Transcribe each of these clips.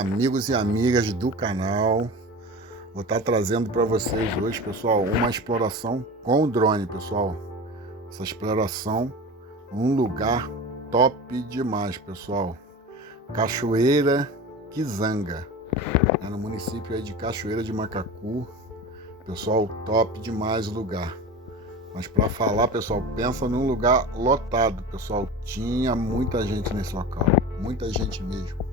amigos e amigas do canal. Vou estar trazendo para vocês hoje, pessoal, uma exploração com o drone, pessoal. Essa exploração, um lugar top demais, pessoal. Cachoeira Quizanga. É no município aí de Cachoeira de Macacu. Pessoal, top demais o lugar. Mas para falar, pessoal, pensa num lugar lotado, pessoal. Tinha muita gente nesse local, muita gente mesmo.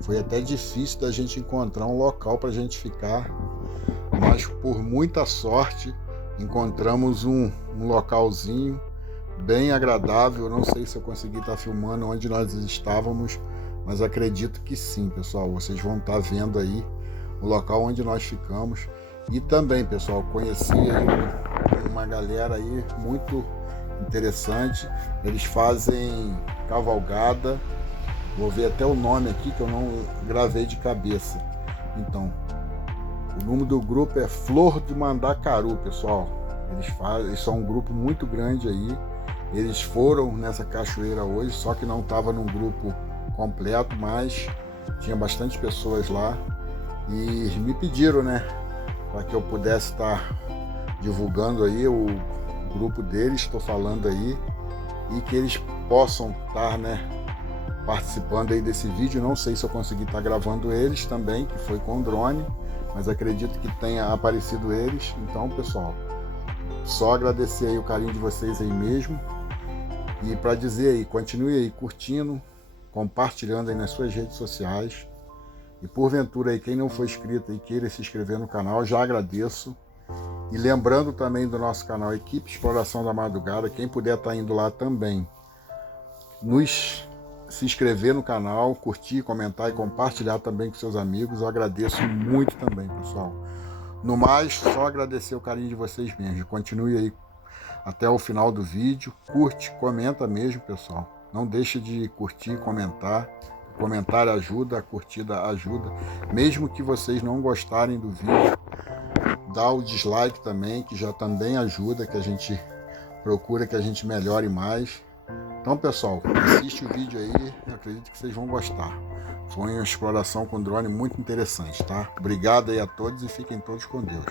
Foi até difícil da gente encontrar um local para a gente ficar, mas por muita sorte encontramos um localzinho bem agradável. Eu não sei se eu consegui estar filmando onde nós estávamos, mas acredito que sim, pessoal. Vocês vão estar vendo aí o local onde nós ficamos. E também, pessoal, conheci aí uma galera aí muito interessante. Eles fazem cavalgada. Vou ver até o nome aqui que eu não gravei de cabeça. Então, o nome do grupo é Flor de Mandacaru, pessoal. Eles são um grupo muito grande aí. Eles foram nessa cachoeira hoje, só que não estava num grupo completo, mas tinha bastante pessoas lá. E me pediram, né, para que eu pudesse estar divulgando aí o grupo deles, estou falando aí, e que eles possam estar, né, participando aí desse vídeo. Não sei se eu consegui estar gravando eles também, que foi com drone, mas acredito que tenha aparecido eles. Então, pessoal, só agradecer aí o carinho de vocês aí mesmo, e para dizer aí, continue aí curtindo, compartilhando aí nas suas redes sociais. E porventura aí, quem não for inscrito e queira se inscrever no canal, já agradeço. E lembrando também do nosso canal Equipe Exploração da Madrugada, quem puder estar indo lá também, se inscrever no canal, curtir, comentar e compartilhar também com seus amigos. Eu agradeço muito também, pessoal. No mais, só agradecer o carinho de vocês mesmo. Continue aí até o final do vídeo. Curte, comenta mesmo, pessoal. Não deixe de curtir, comentar. O comentário ajuda, a curtida ajuda. Mesmo que vocês não gostarem do vídeo, dá o dislike também, que já também ajuda, que a gente procura que a gente melhore mais. Então, pessoal, assiste o vídeo aí, eu acredito que vocês vão gostar. Foi uma exploração com drone muito interessante, tá? Obrigado aí a todos e fiquem todos com Deus.